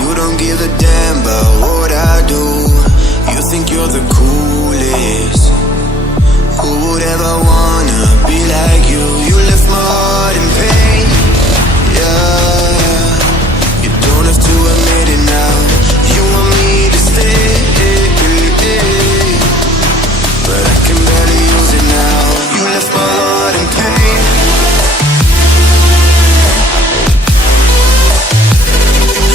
you don't give a damn about what I do. You think you're the coolest. Who would ever wanna be like you? You left my heart in pain, yeah. You don't have to admit it now. You want me to stay, but I can barely use it now. You left my heart in pain.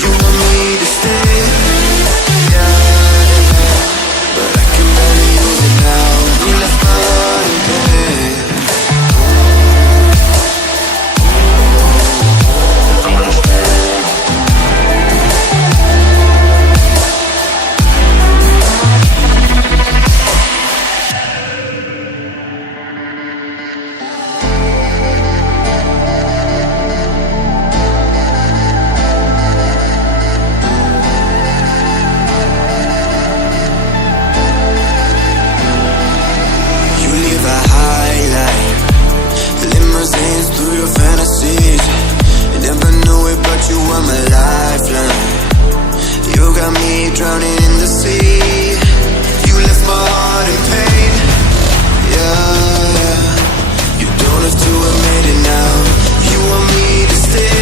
You want me to stay, yeah, but I can barely use it now. You left my heart in pain. Limousines through your fantasies. You never knew it, but you were my lifeline. You got me drowning in the sea. You left my heart in pain, yeah. You don't have to admit it now. You want me to stay,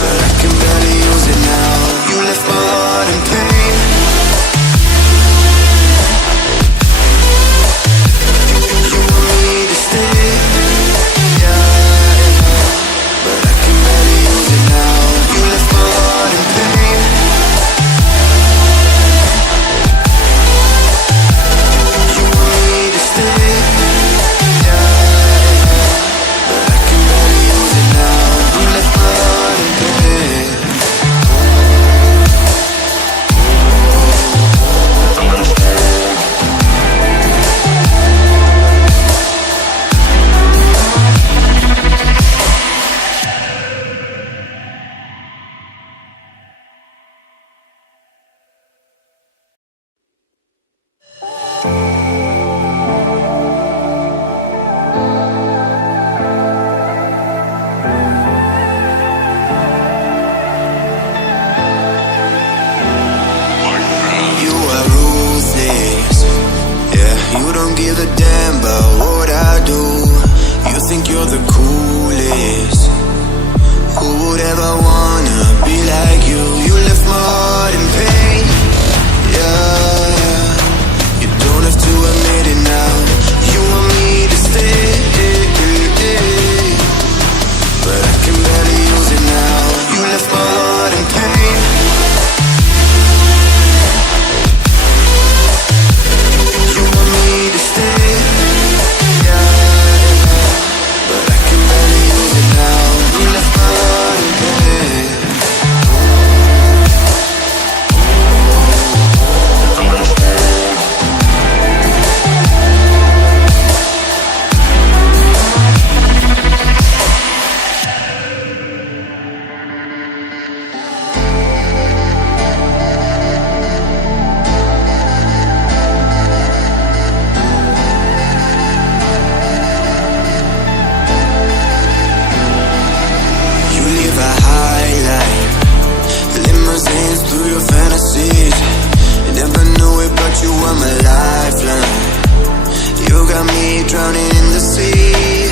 but I can barely use it now. You left my heart in pain. You don't give a damn about what I do. You think you're the coolest. Who would ever wanna be like you? You left my heart in pain, yeah. You don't have to admit it now. You want me to stay, but I can barely use it now. You left my heart in pain. Through your fantasies, you never knew it, but you were my lifeline. You got me drowning in the sea.